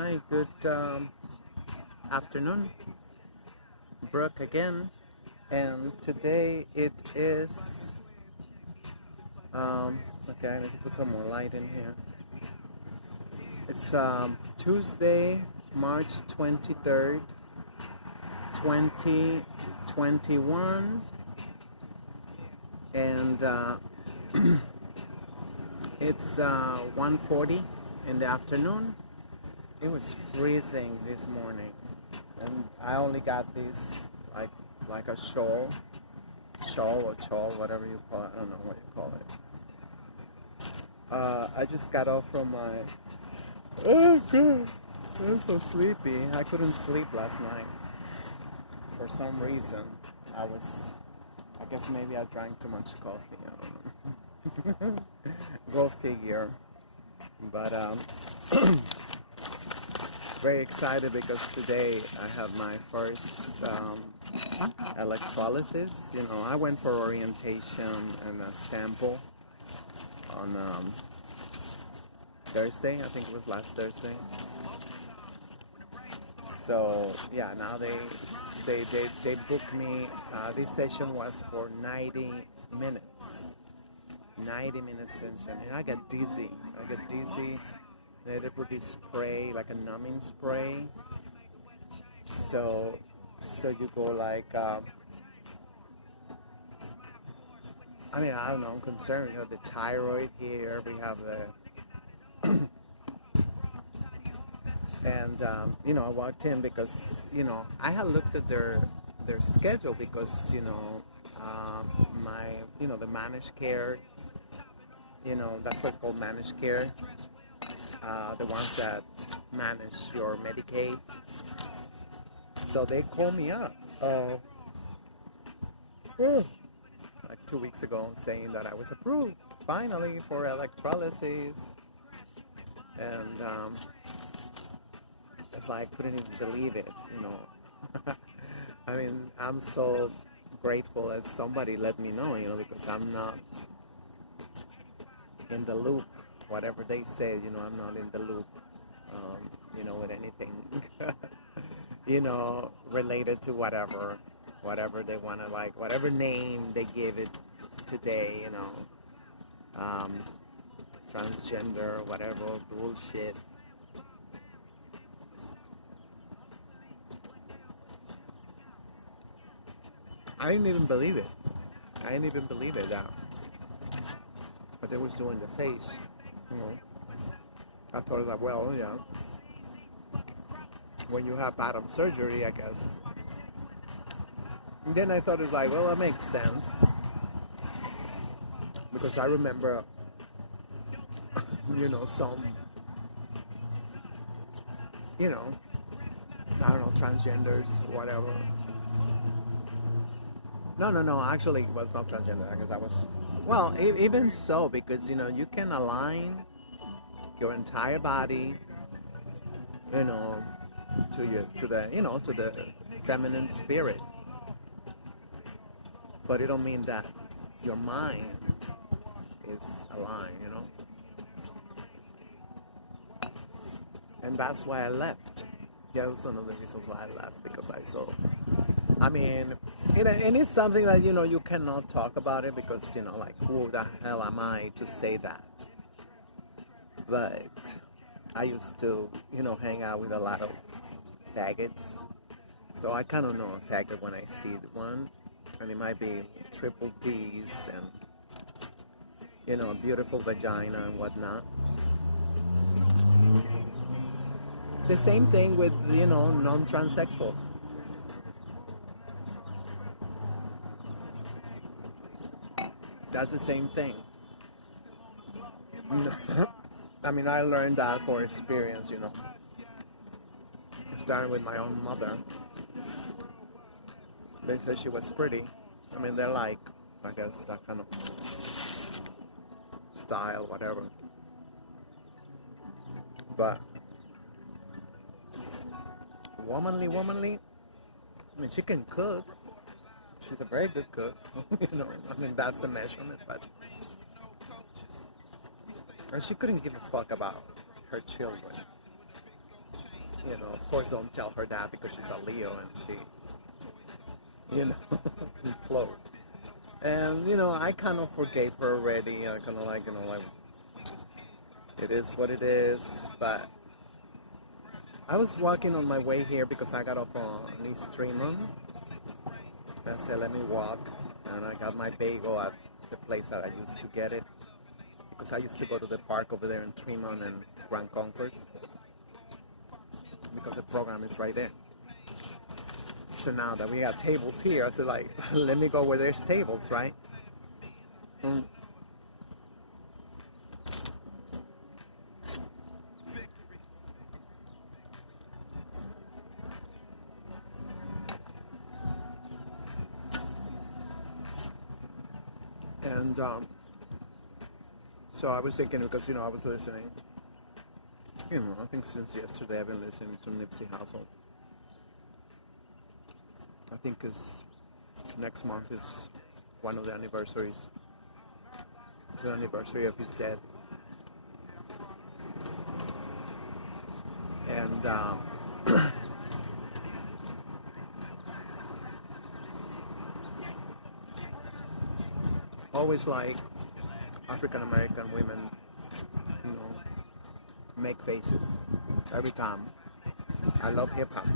Hi, good afternoon. Brooke again, and today it is. Okay, I need to put some more light in here. It's Tuesday, March 23rd, 2021, and it's 1:40 in the afternoon. It was freezing this morning, and I only got this like like a shawl or shawl, whatever you call it. I don't know what you call it. I just got off from my. Oh god, I'm so sleepy. I couldn't sleep last night for some reason. I was. I guess maybe I drank too much coffee. I don't know. Go figure. But very excited because today I have my first electrolysis. You know, I went for orientation and a sample on Thursday. I think it was last Thursday. So yeah, now they booked me. This session was for 90 minutes. 90-minute session, and I got dizzy. They put this spray, like a numbing spray. So you go like, I mean, I don't know. I'm concerned. You know, the thyroid here. We have the, and you know, I walked in because I had looked at their schedule because my the managed care. That's what's called managed care. The ones that manage your Medicaid. So they called me up like 2 weeks ago saying that I was approved finally for electrolysis. And it's like I couldn't even believe it. I mean, I'm so grateful that somebody let me know, because I'm not in the loop. Whatever they say, I'm not in the loop, with anything, related to whatever they want to, like, whatever name they give it today, transgender, whatever bullshit. I didn't even believe it. That but they was doing the face. I thought that, well, yeah, when you have bottom surgery, I guess. And then I thought it was like, well, that makes sense. Because I remember, some, I don't know, transgenders, whatever. No, actually, it was not transgender, because I was, well, even so, because, you can align your entire body, to the feminine spirit, but it don't mean that your mind is aligned, and that's why I left. Yeah, that's one of the reasons why I left, because I saw, I mean, and it's something that, you cannot talk about it because, like, who the hell am I to say that? But I used to, hang out with a lot of faggots. So I kind of know a faggot when I see one. And it might be triple D's and, a beautiful vagina and whatnot. The same thing with, non-transsexuals. That's the same thing. I mean, I learned that for experience, starting with my own mother. They said she was pretty. I mean, they're like, I guess, that kind of style, whatever. But womanly. I mean, she can cook. She's a very good cook. I mean, that's the measurement. But and she couldn't give a fuck about her children. You know, of course, don't tell her that because she's a Leo and she, you know, implode. And you know, I kind of forgave her already. I kind of like, you know, like it is what it is. But I was walking on my way here because I got off on East Tremont. I said, let me walk, and I got my bagel at the place that I used to get it because I used to go to the park over there in Tremont and Grand Concourse because the program is right there. So now that we have tables here, I said like, let me go where there's tables, right? Mm. And so I was thinking because, you know, I was listening, you know, I think since yesterday I've been listening to Nipsey Hussle. I think next month is one of the anniversaries. It's the anniversary of his death. And always like African American women, you know, make faces every time. I love hip hop.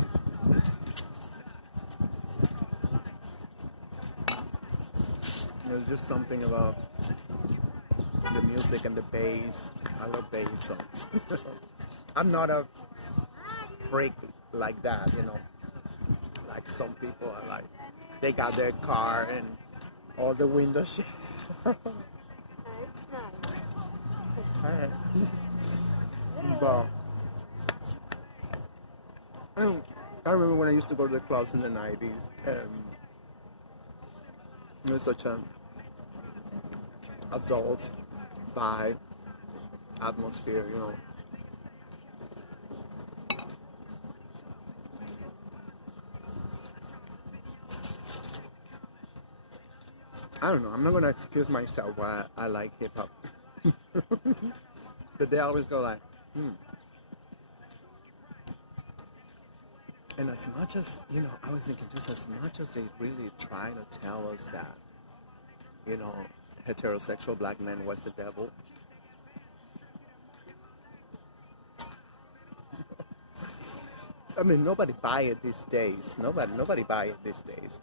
There's just something about the music and the bass. I love bass, so I'm not a freak like that, you know. Like some people are like, they got their car and all the windows. But I remember when I used to go to the clubs in the 90s, and it was such an adult vibe, atmosphere, you know. I don't know, I'm not going to excuse myself why I like hip hop. But they always go like, And as much as, you know, I was thinking just as much as they really try to tell us that, you know, heterosexual black men was the devil. I mean, nobody buy it these days. Nobody buy it these days.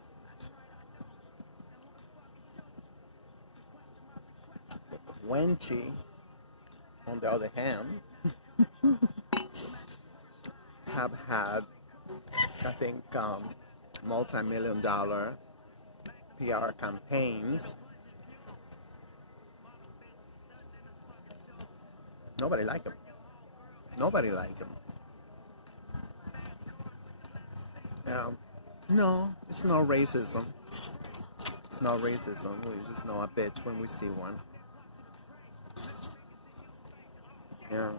Wenchi, on the other hand, have had, I think, multi-million-dollar PR campaigns. Nobody like them. Nobody like them. No, it's no racism. It's no racism. We just know a bitch when we see one. Yeah.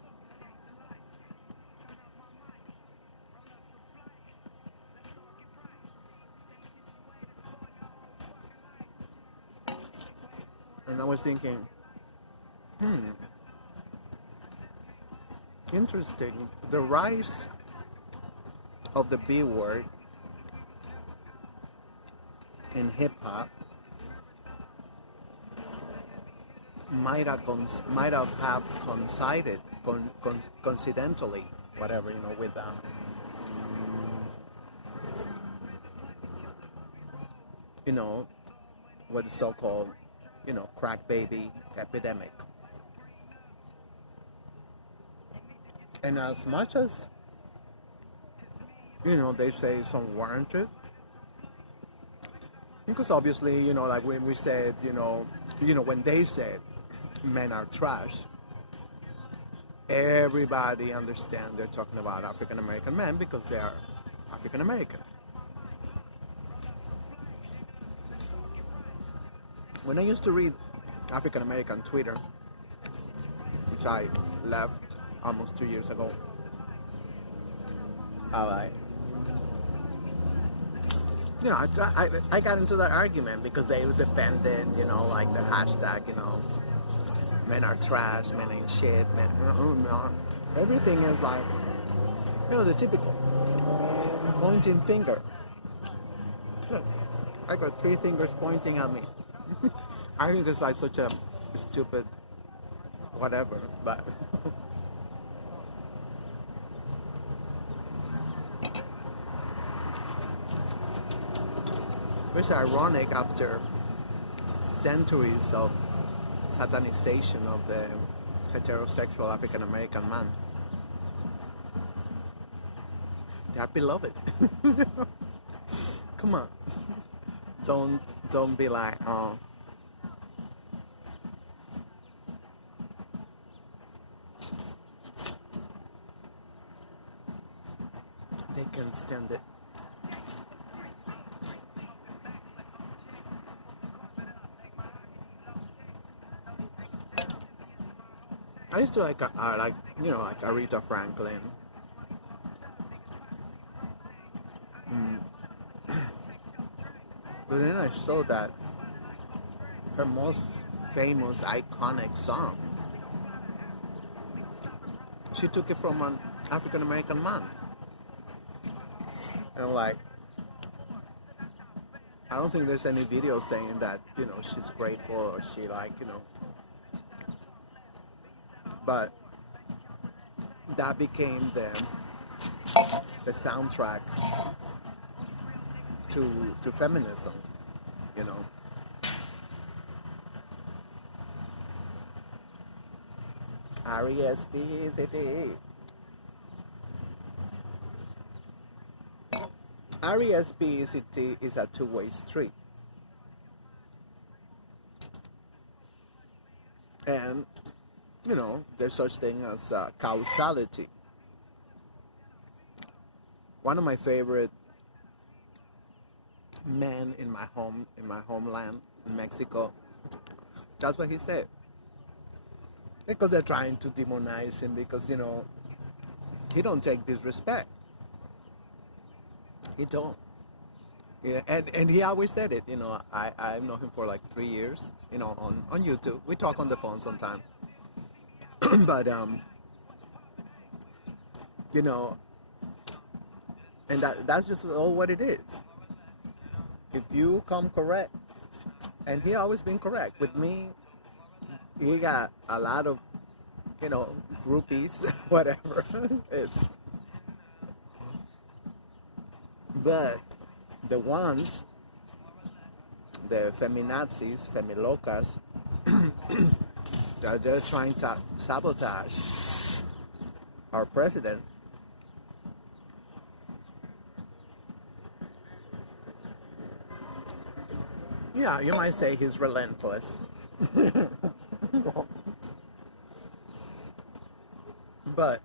And I was thinking, interesting. The rise of the B word in hip hop might have coincided, coincidentally, whatever, you know, with you know, with the so-called, you know, crack baby epidemic. And as much as, you know, they say it's unwarranted, because obviously, you know, like when we said, you know, when they said men are trash, everybody understands they're talking about African American men because they are African American. When I used to read African American Twitter, which I left almost 2 years ago, you know, I got into that argument because they defended, you know, like the hashtag, you know, men are trash, men ain't shit, men, no. Everything is like, You know, the typical pointing finger. Look, I got three fingers pointing at me. I think it's like such a stupid whatever, but it's ironic after centuries of satanization of the heterosexual African American man. They are beloved. Come on. Don't be like, oh, they can stand it. I used to like like Aretha Franklin. Mm. But then I saw that her most famous iconic song, she took it from an African American man. And I'm like, I don't think there's any video saying that, she's grateful or she but that became the soundtrack to feminism, you know. R-E-S-P-E-C-T. R-E-S-P-E-C-T is a two-way street. And, there's such thing as causality. One of my favorite men in my homeland, in Mexico, that's what he said. Because they're trying to demonize him because, he don't take disrespect. He don't. Yeah, and he always said it, I've known him for like 3 years, on YouTube. We talk on the phone sometimes. But, and that's just all what it is. If you come correct, and he always been correct. With me, he got a lot of, groupies, whatever. But the ones, the feminazis, femilocas, they're trying to sabotage our president. Yeah, you might say he's relentless. But,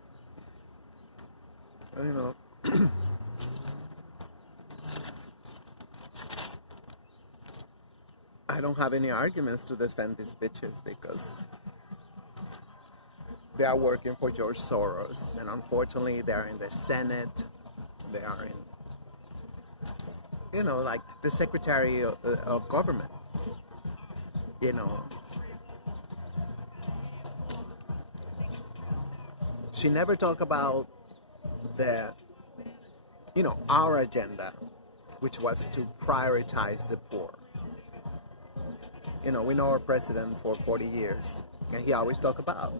I don't have any arguments to defend these bitches because they are working for George Soros, and unfortunately they're in the Senate, they are in, like the Secretary of Government, She never talked about the, our agenda, which was to prioritize the poor. We know our president for 40 years, and he always talk about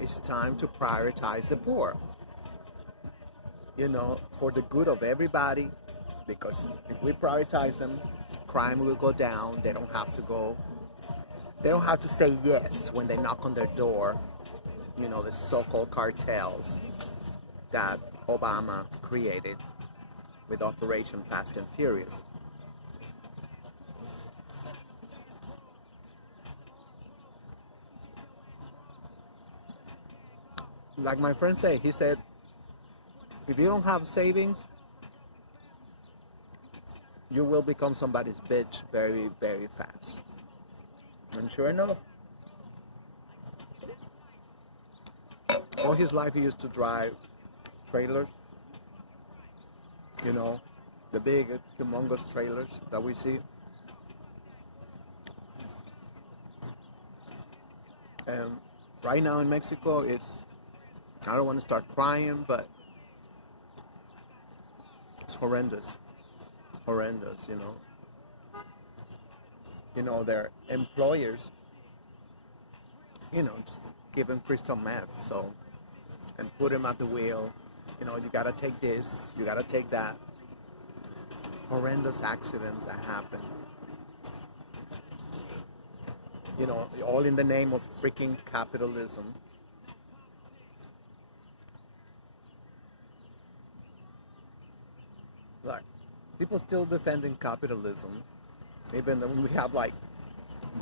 it's time to prioritize the poor, for the good of everybody, because if we prioritize them, crime will go down. They don't have to say yes when they knock on their door, the so-called cartels that Obama created with Operation Fast and Furious. Like my friend said, he said, if you don't have savings, you will become somebody's bitch very, very fast. And sure enough, all his life he used to drive trailers, the big, humongous trailers that we see. And right now in Mexico, I don't want to start crying, but It's horrendous, horrendous. Their employers, just give them crystal meth, so and put them at the wheel. You gotta take this, you gotta take that. Horrendous accidents that happen. All in the name of freaking capitalism. Like, people still defending capitalism, even though we have like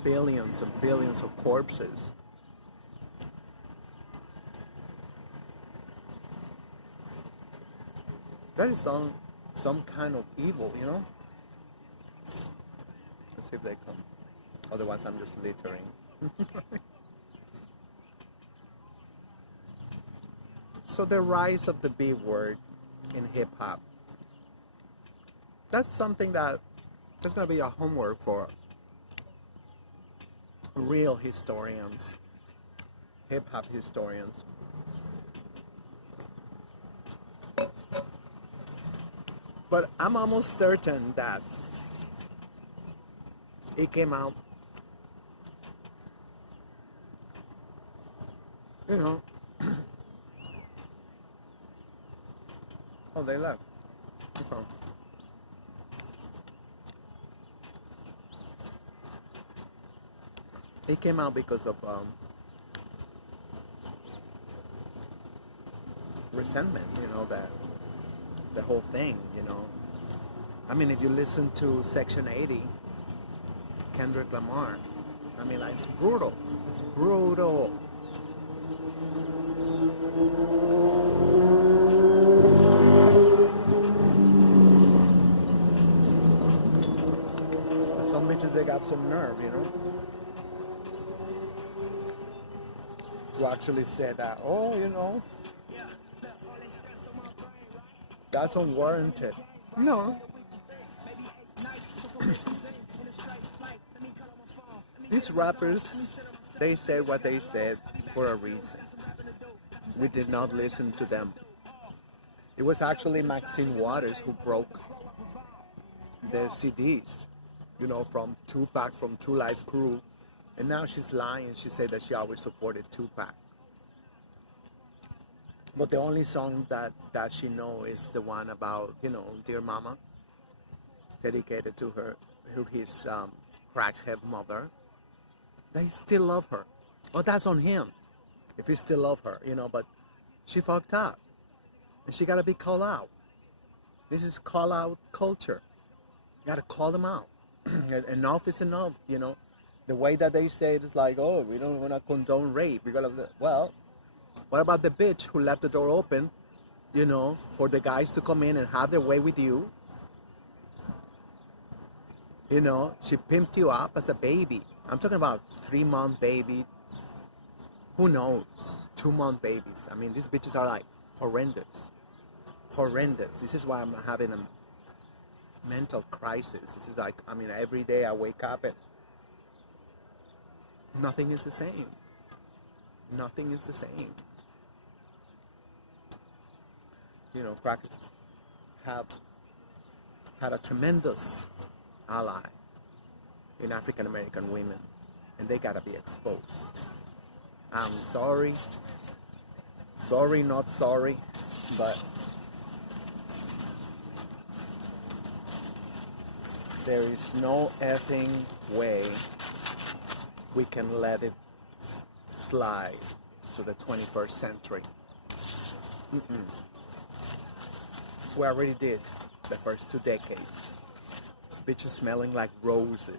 billions and billions of corpses. That is some kind of evil. Let's see if they come. Otherwise, I'm just littering. So the rise of the B word in hip hop. That's something that's going to be a homework for real historians, hip hop historians. But I'm almost certain that it came out, oh, they left. Okay. It came out because of resentment, the whole thing, I mean, if you listen to Section 80, Kendrick Lamar, I mean, it's brutal. It's brutal. Some bitches, they got some nerve, who actually said that, that's unwarranted. No. These rappers, they said what they said for a reason. We did not listen to them. It was actually Maxine Waters who broke their CDs, from Tupac, from Two Live Crew. And now she's lying. She said that she always supported Tupac. But the only song that she knows is the one about, Dear Mama, dedicated to his crackhead mother. They still love her. Well, that's on him, if he still love her, but she fucked up. And she gotta be called out. This is call out culture. You gotta call them out. Enough is enough, The way that they say it is like, oh, we don't wanna condone rape. Well, what about the bitch who left the door open, for the guys to come in and have their way with you? She pimped you up as a baby. I'm talking about 3-month baby. Who knows? 2-month babies. I mean, these bitches are like horrendous. Horrendous. This is why I'm having a mental crisis. This is like, every day I wake up and nothing is the same. Nothing is the same. Crackers have had a tremendous ally in African American women, and they gotta be exposed. I'm sorry, not sorry, but there is no effing way we can let it slide to the 21st century. We already did the first 2 decades. This bitch is smelling like roses.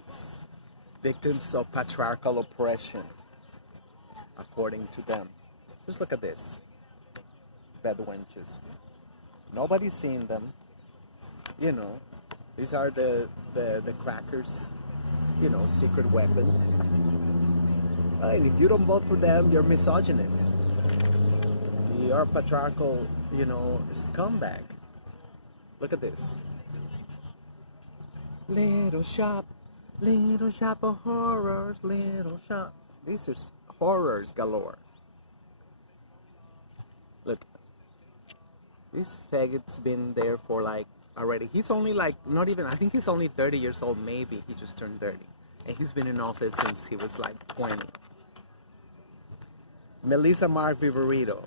Victims of patriarchal oppression, according to them. Just look at this. Bedwenches. Nobody's seen them. These are the crackers, secret weapons. And if you don't vote for them, you're misogynist. You're a patriarchal, scumbag. Look at this. Little shop of horrors, little shop. This is horrors galore. Look, this faggot's been there for like already. He's only like, not even, I think he's only 30 years old, maybe. He just turned 30. And he's been in office since he was like 20. Melissa Mark Viverito,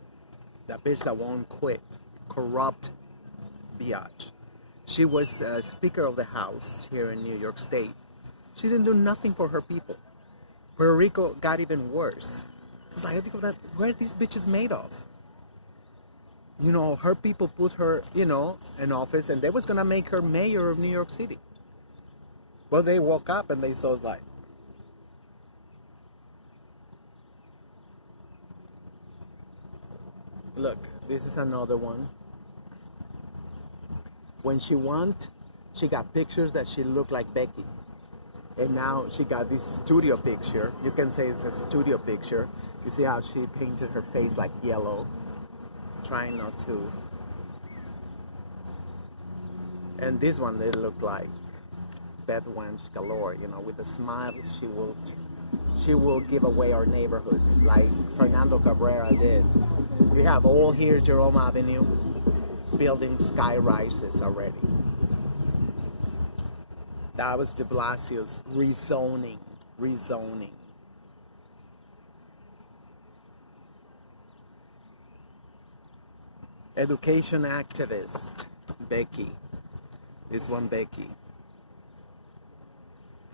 that bitch that won't quit. Corrupt biatch. She was Speaker of the House here in New York State. She didn't do nothing for her people. Puerto Rico got even worse. It's like, I think of that, where are these bitches made of? You know, her people put her, you know, in office, and they was gonna make her mayor of New York City. Well, they woke up and they saw like, look, this is another one. When she won, she got pictures that she looked like Becky. And now she got this studio picture. You can say it's a studio picture. You see how she painted her face like yellow, trying not to. And this one, they look like Beth Wench galore, you know, with a smile, she will give away our neighborhoods like Fernando Cabrera did. We have all here Jerome Avenue building sky rises already. That was de Blasio's rezoning. Education activist, Becky. This one, Becky.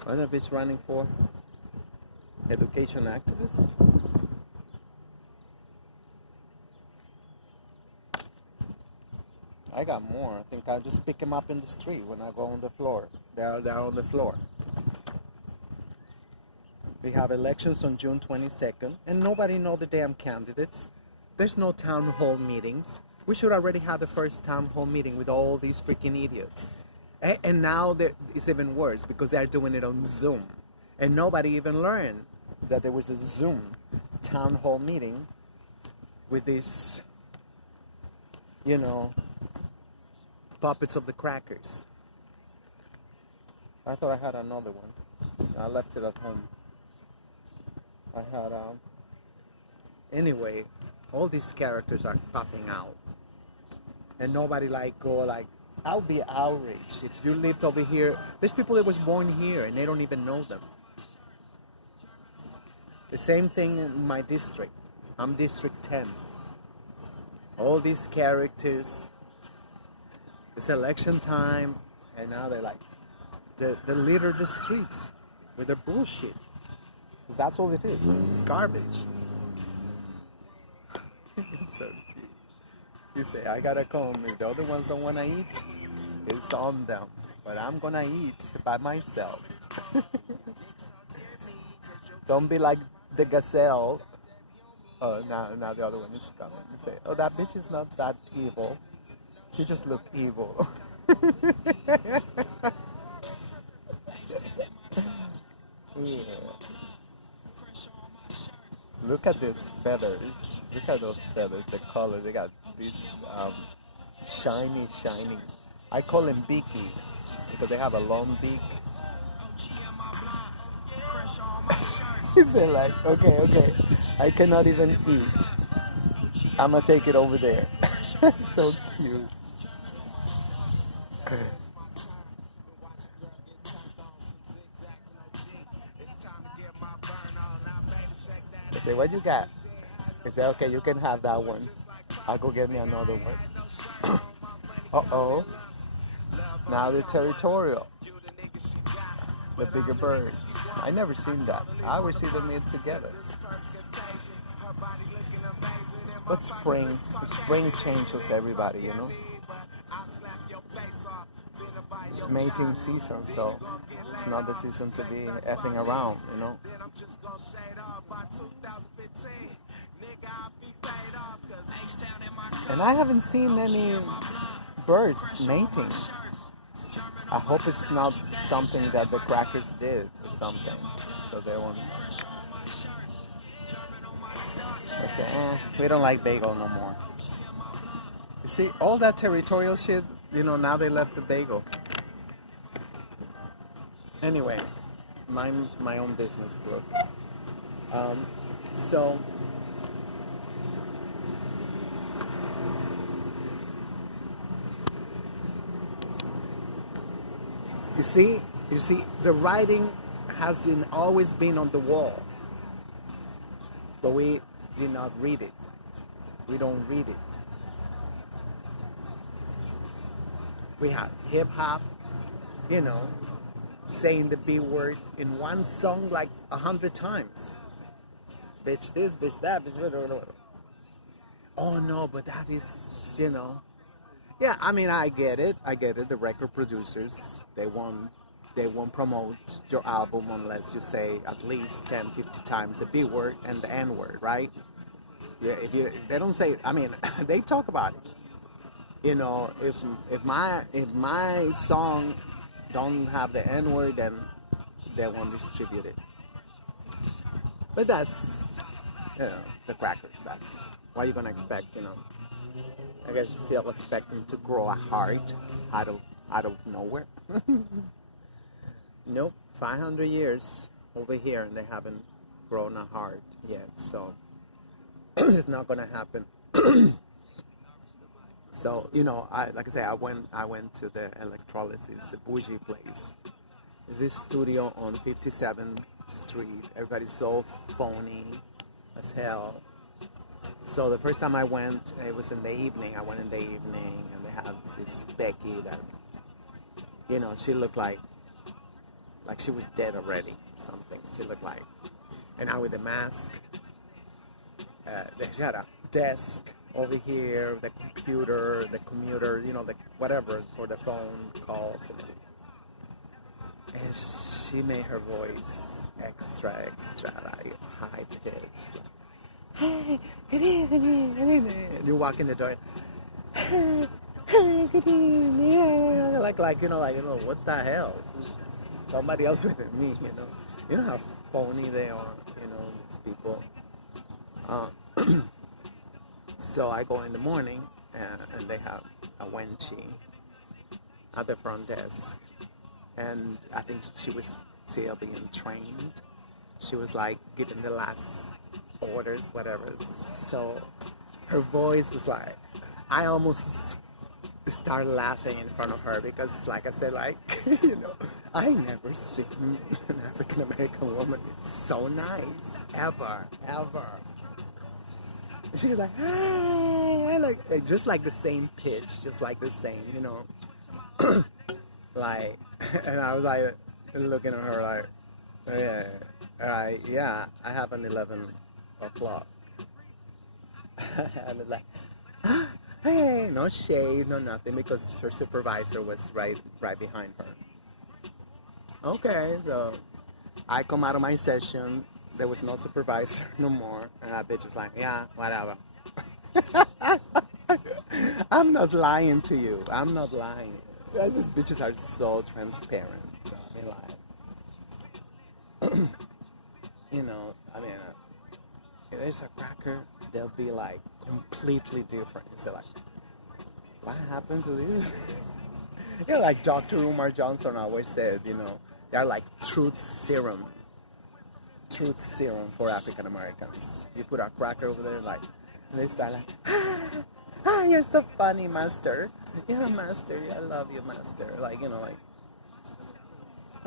What's that bitch running for? Education activist? I got more. I think I'll just pick them up in the street when I go on the floor. They're on the floor. We have elections on June 22nd, and nobody know the damn candidates. There's no town hall meetings. We should already have the first town hall meeting with all these freaking idiots. And now it's even worse because they're doing it on Zoom. And nobody even learned that there was a Zoom town hall meeting with these, you know, puppets of the crackers. I thought I had another one. I left it at home. I had, anyway, all these characters are popping out. And nobody I'll be outraged if you lived over here. There's people that was born here and they don't even know them. The same thing in my district. I'm District 10. All these characters, it's election time, and now they're like, they litter the streets with their bullshit. 'Cause that's all it is. It's garbage. It's so cute. You say, I gotta come. If the other ones don't wanna eat, it's on them. But I'm gonna eat by myself. Don't be like the gazelle. Oh, now the other one is coming. You say, oh, that bitch is not that evil. She just looked evil. Yeah. Look at these feathers. Look at those feathers, the color. They got these shiny. I call them beaky because they have a long beak. He said like, okay, I cannot even eat. I'm gonna take it over there. So cute. I say, what you got? He said, okay, you can have that one. I'll go get me another one. Uh-oh. Now they're territorial. The bigger birds. I never seen that. I always see them in together. But spring changes everybody, you know? It's mating season, so it's not the season to be effing around, you know? And I haven't seen any birds mating. I hope it's not something that the crackers did or something, so they won't. I say, we don't like bagel no more. You see, all that territorial shit, you know, now they left the bagel. Anyway, mind my own business, Brooke. So, You see, you see, the writing has always been on the wall, but we do not read it. We don't read it. We have hip hop, you know, saying the B word in one song like 100 times. Bitch this, bitch that, bitch whatever. Oh no, but that is, you know. Yeah, I mean, I get it. I get it. The record producers, they won't promote your album unless you say at least 10, 50 times the B word and the N word, right? Yeah, they don't say, I mean, they talk about it. You know, if my song don't have the N word, then they won't distribute it. But that's, you know, the crackers. That's what you're gonna expect. You know, I guess you still expect them to grow a heart out of nowhere. Nope, 500 years over here, and they haven't grown a heart yet. So it's not gonna happen. So, you know, like I say, I went to the electrolysis, the bougie place. There's this studio on 57th Street. Everybody's so phony as hell. So the first time I went, it was in the evening. I went in the evening, and they had this Becky that, you know, she looked like she was dead already or something. She looked like, and now with the mask, she had a desk over here, the computer, the commuter, you know, the whatever for the phone calls, and she made her voice extra like high pitched. Like, hey, good evening, good evening. And you walk in the door, hey, good evening, yeah. Like you know, what the hell? Somebody else with me, you know how phony they are, you know, these people. So I go in the morning, and they have a wenchie at the front desk, and I think she was still being trained. She was like giving the last orders, whatever. So her voice was like, I almost started laughing in front of her because, like I said, like, you know, I never seen an African American woman so nice, ever. And she was like, hi, like just like the same pitch, just like the same, you know, like, and I was like looking at her like, yeah, all right, yeah, I have an 11 o'clock. And it's like, hey, no shade, no nothing, because her supervisor was right behind her. Okay, so I come out of my session. There was no supervisor no more, and that bitch was like, yeah, whatever. I'm not lying to you. I'm not lying. These bitches are so transparent. I mean, like, you know, I mean, if there's a cracker, they'll be like completely different. They're like, what happened to this? You know, like Dr. Umar Johnson always said, you know, they're like truth serum for African Americans. You put a cracker over there, like, and they start like, you're so funny, master. Yeah, master, I love you, master. Like, you know, like,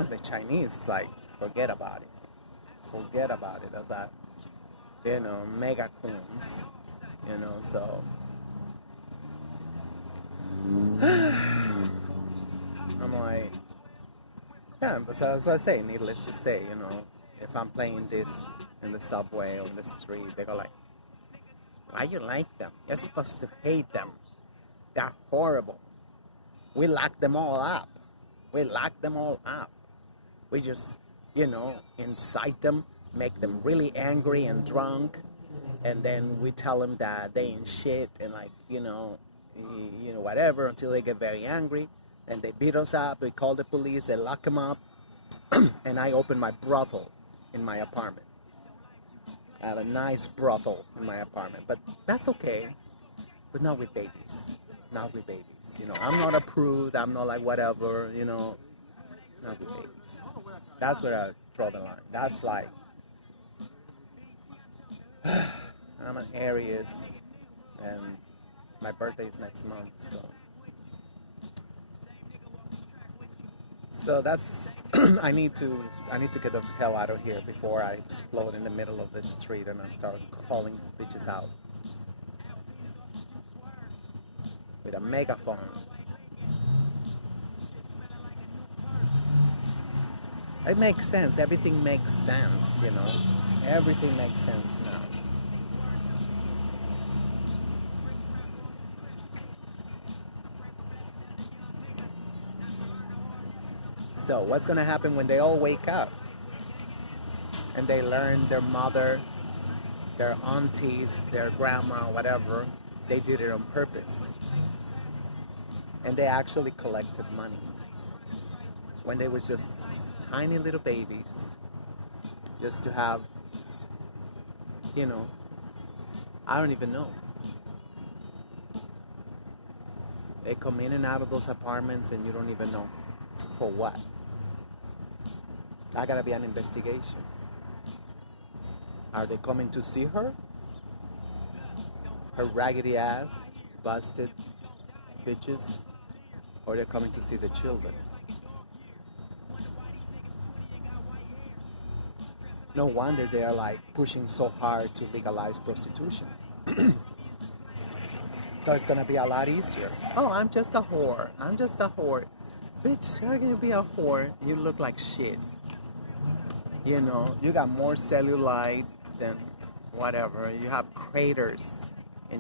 the Chinese, like, forget about it. That's that, you know, mega coons, you know, so. I'm like, yeah, but that's what I say, needless to say, you know, if I'm playing this in the subway or in the street, they go like, why you like them? You're supposed to hate them. They're horrible. We lock them all up. We just, you know, incite them, make them really angry and drunk, and then we tell them that they ain't shit and, like, you know, whatever, until they get very angry, and they beat us up. We call the police, they lock them up, and I open my brothel in my apartment. I have a nice brothel in my apartment, but that's okay. But not with babies. You know, I'm not a prude. I'm not like whatever. You know, not with babies. That's where I draw the line. That's like, I'm an Aries, and my birthday is next month, so. So that's I need to get the hell out of here before I explode in the middle of the street and I start calling these bitches out with a megaphone. It makes sense. Everything makes sense, you know. Everything makes sense now. So what's gonna happen when they all wake up and they learn their mother, their aunties, their grandma, whatever, they did it on purpose. And they actually collected money when they were just tiny little babies, just to have, you know, I don't even know. They come in and out of those apartments and you don't even know for what. I gotta be an investigation. Are they coming to see her? Her raggedy ass, busted bitches? Or they're coming to see the children? No wonder they are like pushing so hard to legalize prostitution. So it's gonna be a lot easier. Oh, I'm just a whore. I'm just a whore. Bitch, how can you be a whore? You look like shit. You know, you got more cellulite than whatever. You have craters